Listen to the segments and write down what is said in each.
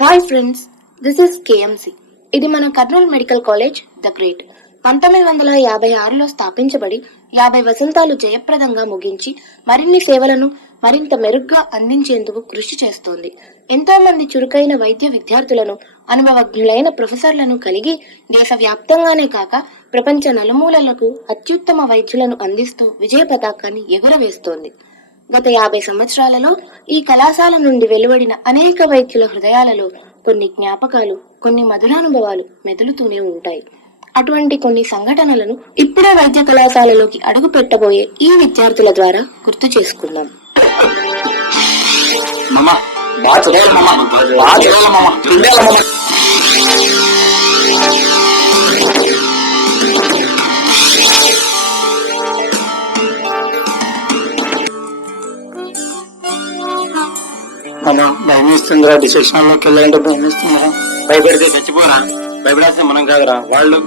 Hi friends, this is KMC. ఇది మన Kurnool medical college the great. 1956లో స్థాపించబడి 50 వసంతాలు జయప్రదంగా ముగించి మరిన్ని సేవలను మరింత మెరుగ్గా అందించేందుకు కృషి చేస్తోంది. ఎంతో మంది చురుకైన వైద్య విద్యార్థులను, అనుభవజ్ఞులైన ప్రొఫెసర్లను కలిగి దేశవ్యాప్తంగానే కాక ప్రపంచ నలుమూలలకు అత్యుత్తమ వైద్యులను అందిస్తూ విజయ పతాకాన్ని ఎగురవేస్తోంది. గత 50 సంవత్సరాలలో ఈ కళాశాల నుండి వెలువడిన అనేక వైద్యుల హృదయాలలో కొన్ని జ్ఞాపకాలు, కొన్ని మధురానుభవాలు మెదులుతూనే ఉంటాయి. అటువంటి కొన్ని సంఘటనలను ఇప్పుడే వైద్య కళాశాలలోకి అడుగు పెట్టబోయే ఈ విద్యార్థుల ద్వారా గుర్తు చేసుకుందాం. భయం ఇస్తుందిరా, డిసెక్షన్ లోకి వెళ్ళాలంటే భయం ఇస్తుందిరా. భయపడితే చచ్చిపోరా, భయపడాల్సిన మనం కాదురా వాళ్ళు.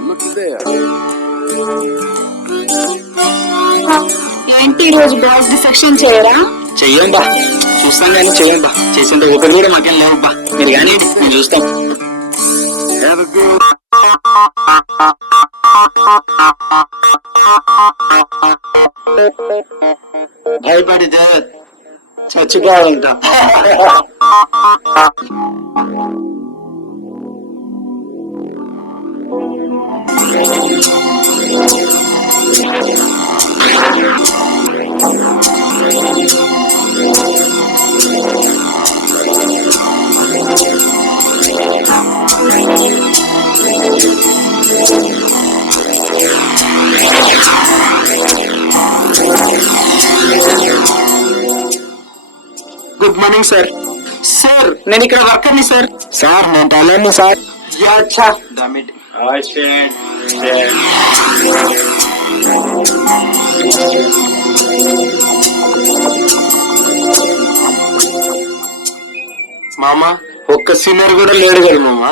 ఏంటి ఈ రోజు బాయ్స్ డిసెక్షన్ చేయరా? చెయ్యం బా, చూస్తాం కానీ చెయ్యం బా. చేసేంత ఊపిరి కూడా మాకేం లేవు బా. మీరు కానీ మేము చూస్తాం. భయపడితే చచ్చిపోవాలంట. Good morning sir. సార్ నేను ఇక్కడ వర్కర్ని సార్. సార్ నేను టైలర్ని సార్. మామా ఒక్క సీనియర్ కూడా లేడు కదా మామా.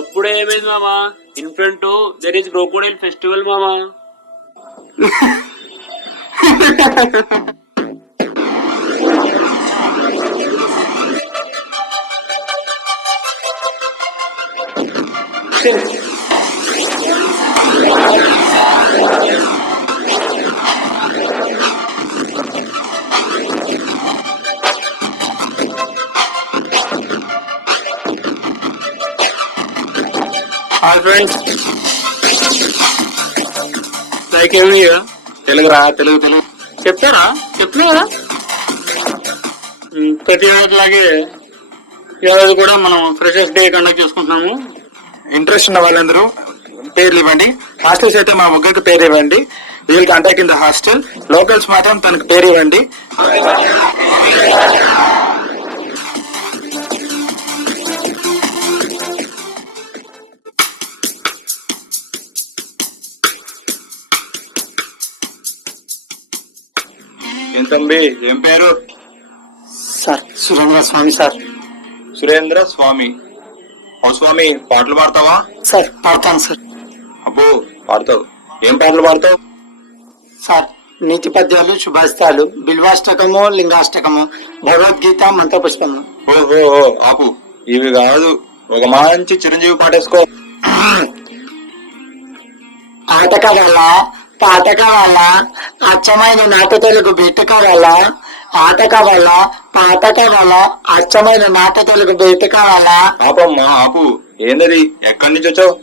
అప్పుడే ఏమైంది మామా? In front there is crocodile festival మామా. హాయ్ ఫ్రెండ్స్, లైక్ ఏమి తెలుగురా? తెలుగు చెప్తారా? చెప్తున్నా కదా. ప్రతి ఏడాదిలాగే ఈరోజు కూడా మనం ఫ్రెషర్స్ డే కండక్ట్ చేసుకుంటున్నాము. ఇంట్రెస్ట్ ఉన్న వాళ్ళందరూ పేర్లు ఇవ్వండి. హాస్టల్స్ అయితే మా ముగ్గురికి పేరు ఇవ్వండి. We'll contact in the hostel. Locals మాత్రం తనకు పేరు ఇవ్వండి. ఏం తమ్మి, ఏం పేరు? Sir Surendra Swamy sir. సురేంద్ర స్వామి. ఓ స్వామి, పాటలు పాడతావా? సార్ పాడతాను సార్. అబ్బో పాడతావు. ఏం పాటలు పాడతావు? సార్ నీతి పద్యాలు, శుభాస్తాలు, బిల్వాష్టకము, లింగాష్టకము, భగవద్గీత, మంత్రపుష్పము. ఓహో ఆపు, ఇవి కాదు, ఒక మంచి చిరంజీవి పాటేసుకో. ఆట కావాలా, పాట కావాలా, అచ్చమైన నాటు తెలుగు బీట కావాలా? ఆట కావాలా, పాట కావాలా, అచ్చమైన నాటు తెలుగు బీట కావాలా? ఆపమ్మా ఆపు. ఏందది? ఎక్కడి నుంచి వచ్చావు?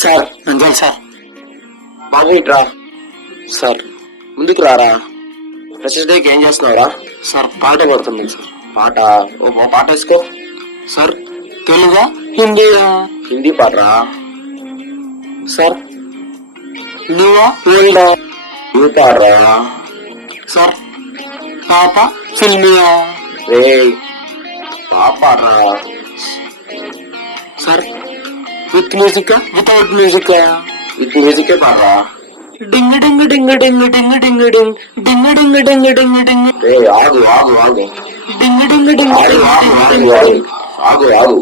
Sir నంజల్ sir. బాబు ఇట్రా. సార్ ముందుకు రారా. ఫ్రెషర్స్ డేకి ఏం చేస్తున్నావురా? సార్ పాట పడుతుంది సార్. పాట? ఓ పాట వేసుకో. సార్ తెలుగా, హిందీయా? హిందీ పాటరా. సార్ నువ్వా, ఓల్డా? నువ్వు పాడరా. సార్ పాప, ఫిల్మియా? రే పాడరా. సార్ విత్ మ్యూజికా, వితౌట్ మ్యూజికా? విత్ మ్యూజికే పాడరా. డింగ్ డింగ్ డింగ్ డింగ్ డింగ్ డింగ్ డింగ్ డింగ్ డింగ్ డింగ్ డింగ్ డింగ్. రే ఆగు ఆగు ఆగు. డింగ్ డింగ్ డింగ్ ఆగు ఆగు ఆగు ఆగు ఆగు ఆగు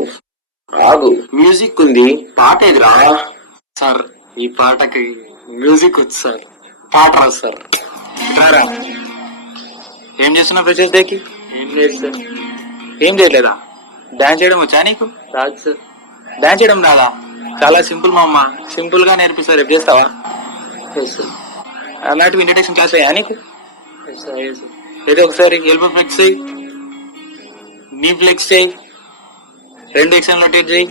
ఆగు. మ్యూజిక్ ఉంది, పాట ఎదురా. సార్ ఈ పాటకి మ్యూజిక్ వచ్చు సార్, పాట రాదు సార్. రారా. ఏం చేస్తున్నావు ఫ్రెషర్స్ డేకి? ఏం లేదు సార్. ఏం చేయలేదా? డాన్స్ చేయడం వచ్చా నీకు? రాదు సార్. డాన్స్ చేయడం రాదా? చాలా సింపుల్ మా అమ్మ, సింపుల్ గా నేర్పిస్తారు. రేపు చేస్తావా? అలాంటివి ఇంట్రడక్షన్ క్లాస్ అయ్యా నీకు? ఏదో ఒకసారి ఎల్బో ఫ్లెక్స్ చేయి, నీ ఫ్లెక్స్ చేయి, 2 ఎక్షన్ రొటేట్ చేయి.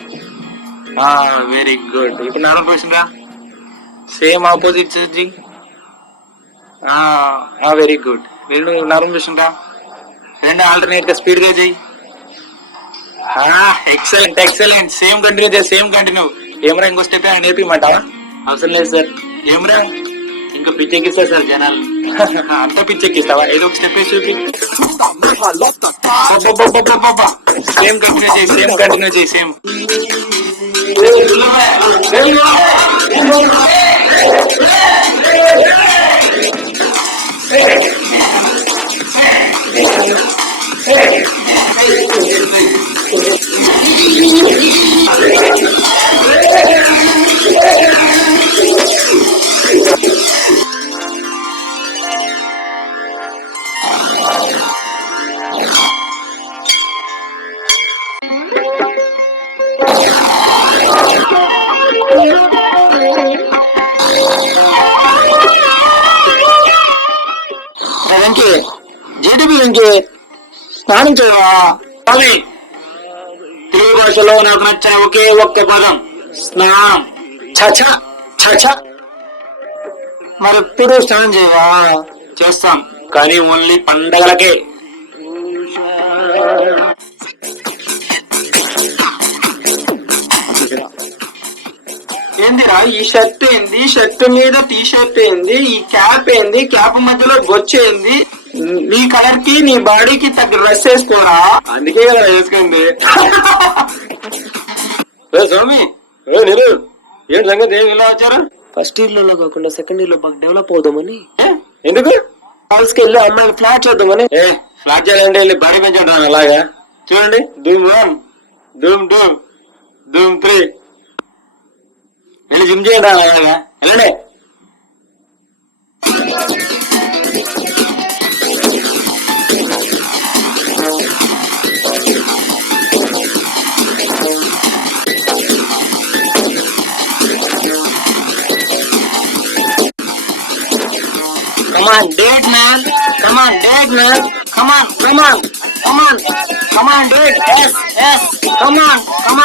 Very good. ఇప్పుడు నార్మల్ పొజిషన్ రా, సేమ్ ఆపోజిట్ చేయి. Very good. 2 నార్మల్ పొజిషన్ రా, 2 ఆల్టర్నేట్ గా స్పీడ్ గా చేయి. Excellent excellent. సేమ్ కంటిన్యూ చేయి, సేమ్ కంటిన్యూ. ఏమరా ఇంకో స్టెప్ నేర్పిమంటావా? అవసరం లేదు సార్. ఏమరా ఇంకా పిచ్చెక్కిస్తారు సార్ జనాలు. అంత పిచ్చెక్కిస్తావా? ఏదో ఒక స్టెప్ వేసి చూపి. సేమ్ కంటిన్యూ చేయి, సేమ్ కంటిన్యూ చేయి, సేమ్. వెంకీ, జీడిపి వెంకీ, స్నానం చేయవా? స్వామి, తెలుగు భాషలో నాకు నచ్చిన ఒకే ఒక్క పదం స్నానం. చచ చచ. మరెప్పుడు స్నానం చేయవా? చేస్తాం, కానీ ఓన్లీ పండగలకే. ఏందిరా ఈ షర్ట్ ఏంది, షర్ట్ మీద టీ షర్ట్ ఏంది, ఈ క్యాప్ ఏంది, క్యాప్ మధ్యలో బొచ్చేంది? నీ కలర్ కి నీ బాడీకి తగ్గ డ్రెస్ వేసుకోరా. అందుకే కదా వేసుకుంది. స్వామి, నేను ఏం సంగతి, ఏమి ఇలా వచ్చారా? ఫస్ట్ ఇయర్ లో కాకుండా సెకండ్ ఇయర్ లో బాగా డెవలప్ అవుదామని. ఎందుకు? హౌస్ కి వెళ్ళి అమ్మాయిని ఫ్లాట్ చేద్దామని. ఫ్లాట్ చేయాలంటే వెళ్ళి బాడీ పెంచుంటాను. అలాగా చూడండి. ధూమ్ 1, ధూమ్ 2, ధూమ్ 3. వెళ్ళి జిమ్ చేయండి. అలాగా వెళ్ళండి. Come on, date man. Come on, date man. Come on, come on, come on, come on, date. Yes, yes. Come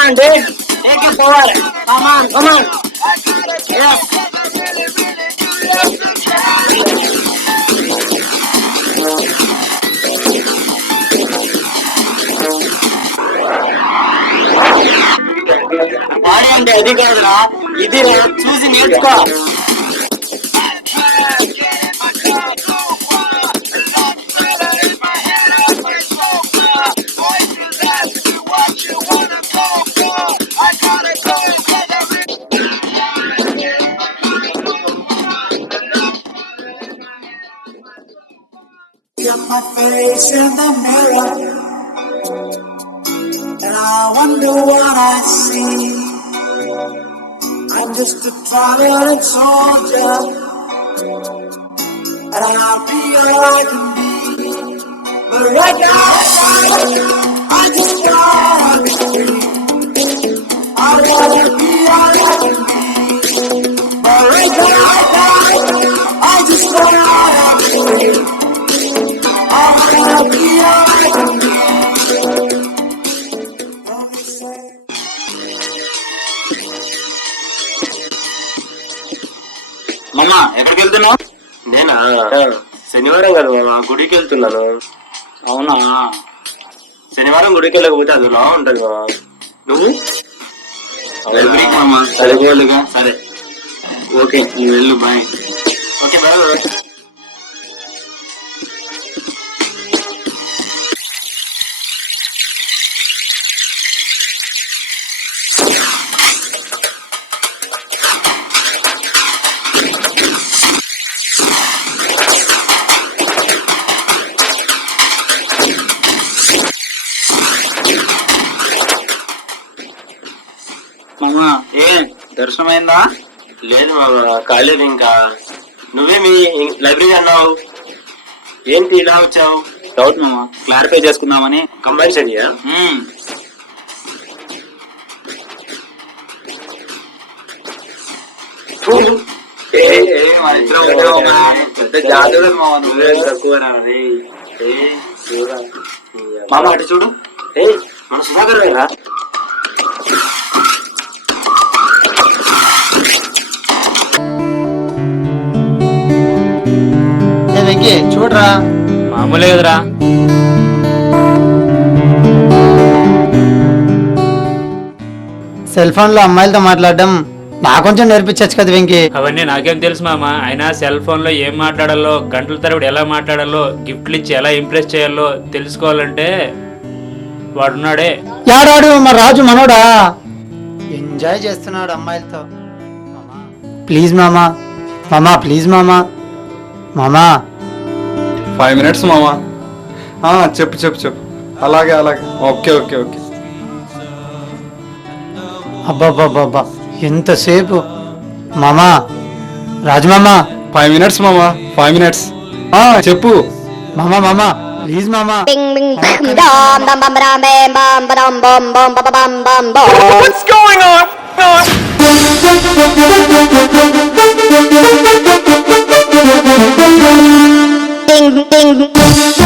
on, date. Take your power. Come on, come on. Yes. Body అంటే అది కాదురా, ఇది చూసి నేర్చుకో. My face in the mirror, and I wonder what I see. I'm just a traveling soldier, and I'll be all I can be. But right now, I just wanna be free. I wanna be all I can be. But right now, I just wanna be free. మామా, ఎక్కడికి వెళ్తున్నావు? నేనా? శనివారం కదా మామ, గుడికి వెళ్తున్నాను. అవునా? శనివారం గుడికి వెళ్ళకపోతే అదిలా ఉంటది మామ. నువ్వు? లైబ్రరీకి మామా, చదువుకోవాలిగా. సరే, ఓకే, నువ్వు వెళ్ళు. బాయ్. Okay bye. మామా, దర్శనమైందా? లేదు మామ, కాలేదు ఇంకా. నువ్వే మీ లైబ్రరీ అన్నావు, ఏంటి ఇలా వచ్చావు? డౌట్ మామా, క్లారిఫై చేసుకుందామని. కంబైన్ స్టడీయా? మామ అటు చూడు. మన సుధాకర్ రా. వెంకీ చూడరా, మామూలే కదరా. సెల్ ఫోన్ లో అమ్మాయిలతో మాట్లాడడం నాకు కొంచెం నేర్పించచ్చు కదా వెంకీ. అవన్నీ నాకేం తెలుసు మామ. అయినా సెల్ ఫోన్ లో ఏం మాట్లాడాలో, గంటల తరబడి ఎలా మాట్లాడాలో, గిఫ్ట్లు ఇచ్చి ఎలా ఇంప్రెస్ చేయాలో తెలుసుకోవాలంటే వాడున్నాడే. యాడాడు మా రాజు మనోడా, ఎంజాయ్ చేస్తున్నాడు అమ్మాయిలతో. ప్లీజ్ మామా, మామా ప్లీజ్ మామా, మామా 5 minutes మామా. చెప్పు చెప్పు చెప్పు. అలాగే అలాగే, ఓకే ఓకే ఓకే. అబ్బాబ్బాబ్బా ఎంతసేపు మామా, రాజు మామా 5 minutes మామా, 5 minutes. చెప్పు మామా, మామా ప్లీజ్ మామా. What's going on? Ding ding.